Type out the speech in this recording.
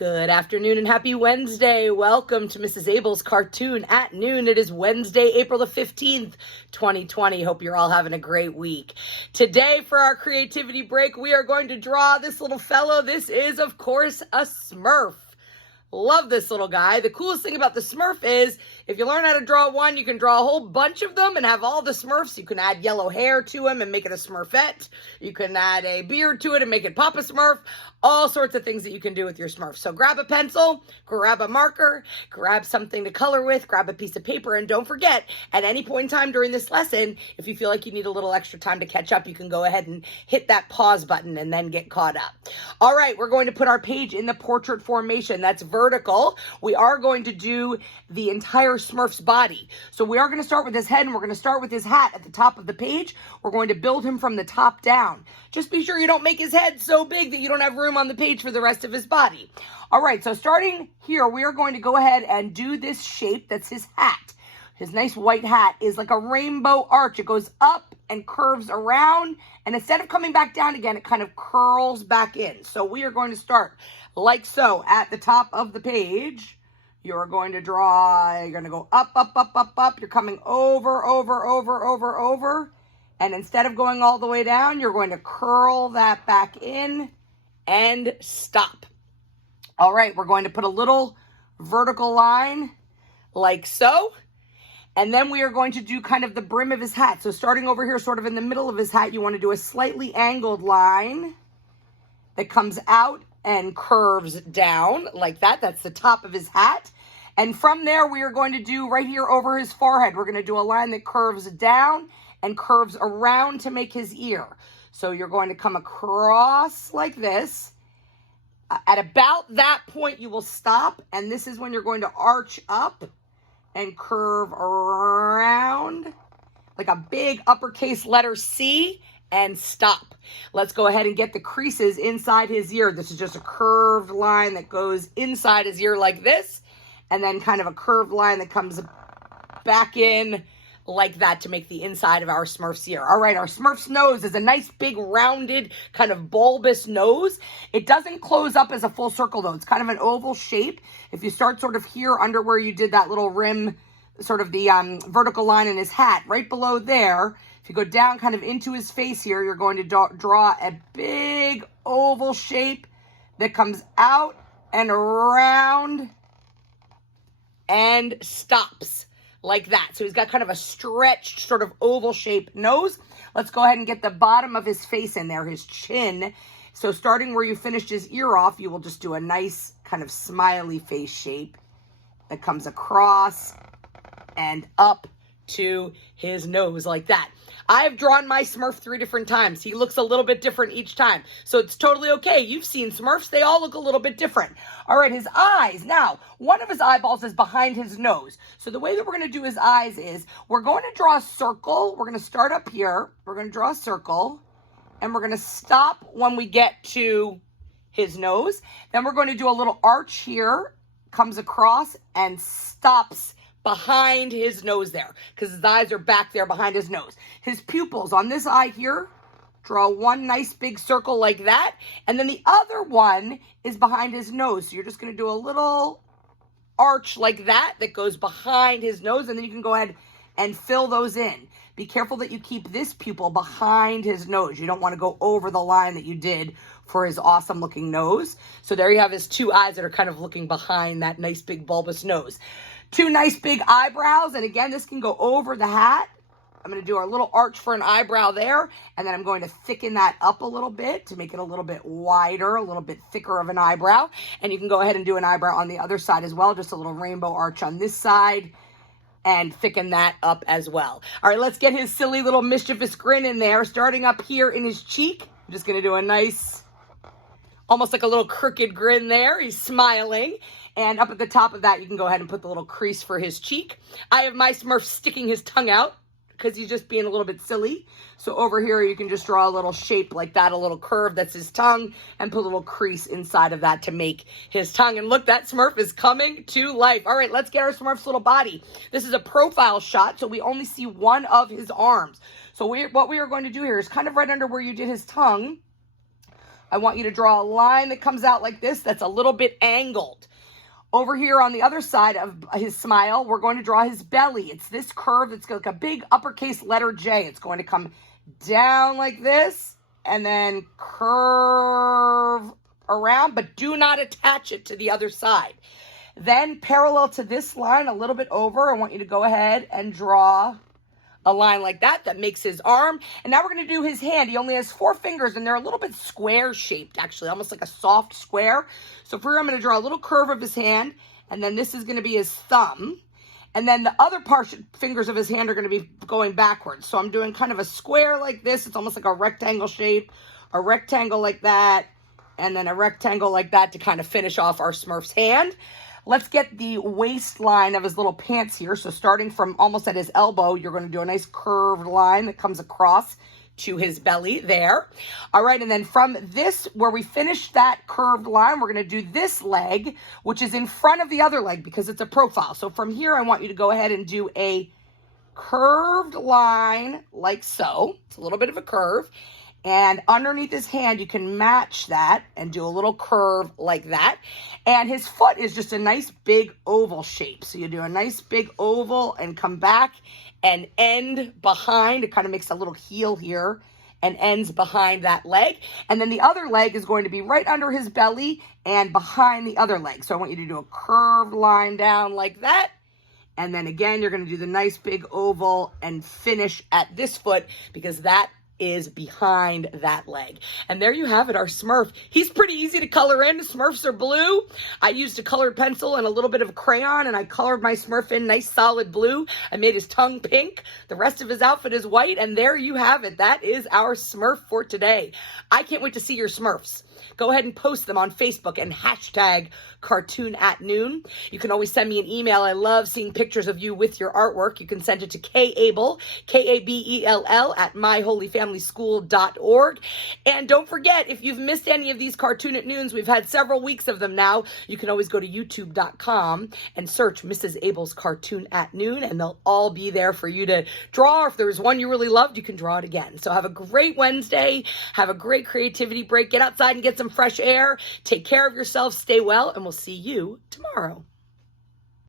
Good afternoon and happy Wednesday. Welcome to Mrs. Abell's Cartoon at Noon. It is Wednesday, April the 15th, 2020. Hope you're all having a great week. Today for our creativity break, we are going to draw this little fellow. This is, of course, a Smurf. Love this little guy. The coolest thing about the Smurf is if you learn how to draw one, you can draw a whole bunch of them and have all the Smurfs. You can add yellow hair to him and make it a Smurfette. You can add a beard to it and make it Papa Smurf. All sorts of things that you can do with your Smurf. So grab a pencil, grab a marker, grab something to color with, grab a piece of paper, and don't forget, at any point in time during this lesson, if you feel like you need a little extra time to catch up, you can go ahead and hit that pause button and then get caught up. All right, we're going to put our page in the portrait formation. That's vertical. We are going to do the entire Smurf's body. So we are going to start with his head, and we're going to start with his hat at the top of the page. We're going to build him from the top down. Just be sure you don't make his head so big that you don't have room on the page for the rest of his body. All right, so starting here, we are going to go ahead and do this shape that's his hat. His nice white hat is like a rainbow arch. It goes up and curves around, and instead of coming back down again, it kind of curls back in. So we are going to start like so at the top of the page. You're going to draw, you're going to go up, up, up, up, up. You're coming over, over, over, over, over. And instead of going all the way down, you're going to curl that back in and stop. All right, we're going to put a little vertical line like so. And then we are going to do kind of the brim of his hat. So starting over here, sort of in the middle of his hat, you want to do a slightly angled line that comes out and curves down like that. That's the top of his hat. And from there, we are going to do right here over his forehead. We're going to do a line that curves down and curves around to make his ear. So you're going to come across like this. At about that point, you will stop. And this is when you're going to arch up and curve around like a big uppercase letter C and stop. Let's go ahead and get the creases inside his ear. This is just a curved line that goes inside his ear like this, and then kind of a curved line that comes back in like that to make the inside of our Smurf's ear. All right, our Smurf's nose is a nice big rounded kind of bulbous nose. It doesn't close up as a full circle though. It's kind of an oval shape. If you start sort of here under where you did that little rim, sort of the vertical line in his hat, right below there, if you go down kind of into his face here, you're going to draw a big oval shape that comes out and around and stops like that. So he's got kind of a stretched sort of oval shaped nose. Let's go ahead and get the bottom of his face in there, his chin. So starting where you finished his ear off, you will just do a nice kind of smiley face shape that comes across and up to his nose like that. I've drawn my Smurf 3 different times. He looks a little bit different each time. So it's totally okay. You've seen Smurfs. They all look a little bit different. All right, his eyes. Now, one of his eyeballs is behind his nose. So the way that we're going to do his eyes is we're going to draw a circle. We're going to start up here. We're going to draw a circle. And we're going to stop when we get to his nose. Then we're going to do a little arch here. Comes across and stops behind his nose there, because his eyes are back there behind his nose. His pupils on this eye here, draw one nice big circle like that, and then the other one is behind his nose. So you're just going to do a little arch like that that goes behind his nose, and then you can go ahead and fill those in. Be careful that you keep this pupil behind his nose. You don't want to go over the line that you did for his awesome looking nose. So there you have his two eyes that are kind of looking behind that nice big bulbous nose. Two nice big eyebrows, and again, this can go over the hat. I'm going to do a little arch for an eyebrow there, and then I'm going to thicken that up a little bit to make it a little bit wider, a little bit thicker of an eyebrow. And you can go ahead and do an eyebrow on the other side as well, just a little rainbow arch on this side, and thicken that up as well. All right, let's get his silly little mischievous grin in there, starting up here in his cheek. I'm just going to do a nice, almost like a little crooked grin there. He's smiling. And up at the top of that, you can go ahead and put the little crease for his cheek. I have my Smurf sticking his tongue out because he's just being a little bit silly. So over here, you can just draw a little shape like that, a little curve that's his tongue, and put a little crease inside of that to make his tongue. And look, that Smurf is coming to life. All right, let's get our Smurf's little body. This is a profile shot, so we only see one of his arms. So what we are going to do here is kind of right under where you did his tongue, I want you to draw a line that comes out like this that's a little bit angled. Over here on the other side of his smile, we're going to draw his belly. It's this curve that's like a big uppercase letter J. It's going to come down like this and then curve around, but do not attach it to the other side. Then parallel to this line, a little bit over, I want you to go ahead and draw a line like that makes his arm. And now we're going to do his hand. He only has 4 fingers, and they're a little bit square shaped, actually, almost like a soft square. So for here, I'm going to draw a little curve of his hand, and then this is going to be his thumb. And then the other fingers of his hand are going to be going backwards. So I'm doing kind of a square like this. It's almost like a rectangle shape, a rectangle like that, and then a rectangle like that to kind of finish off our Smurf's hand. Let's get the waistline of his little pants here. So starting from almost at his elbow, you're going to do a nice curved line that comes across to his belly there. All right, and then from this, where we finished that curved line, we're going to do this leg, which is in front of the other leg because it's a profile. So from here, I want you to go ahead and do a curved line like so. It's a little bit of a curve. And underneath his hand, you can match that and do a little curve like that. And his foot is just a nice big oval shape. So you do a nice big oval and come back and end behind. It kind of makes a little heel here and ends behind that leg. And then the other leg is going to be right under his belly and behind the other leg. So I want you to do a curved line down like that. And then again, you're going to do the nice big oval and finish at this foot because that is behind that leg. And there you have it, our Smurf. He's pretty easy to color in. Smurfs are blue. I used a colored pencil and a little bit of a crayon, and I colored my Smurf in nice solid blue. I made his tongue pink. The rest of his outfit is white, and there you have it. That is our Smurf for today. I can't wait to see your Smurfs. Go ahead and post them on Facebook and hashtag cartoon@noon. You can always send me an email. I love seeing pictures of you with your artwork. You can send it to Abell, Kabell at myholyfamilyschool.org. And don't forget, if you've missed any of these Cartoon at Noons, we've had several weeks of them now. You can always go to youtube.com and search Mrs. Abell's Cartoon at Noon, and they'll all be there for you to draw. If there's one you really loved, you can draw it again. So have a great Wednesday. Have a great creativity break. Get outside and get some fresh air. Take care of yourself. Stay well, and we'll see you tomorrow.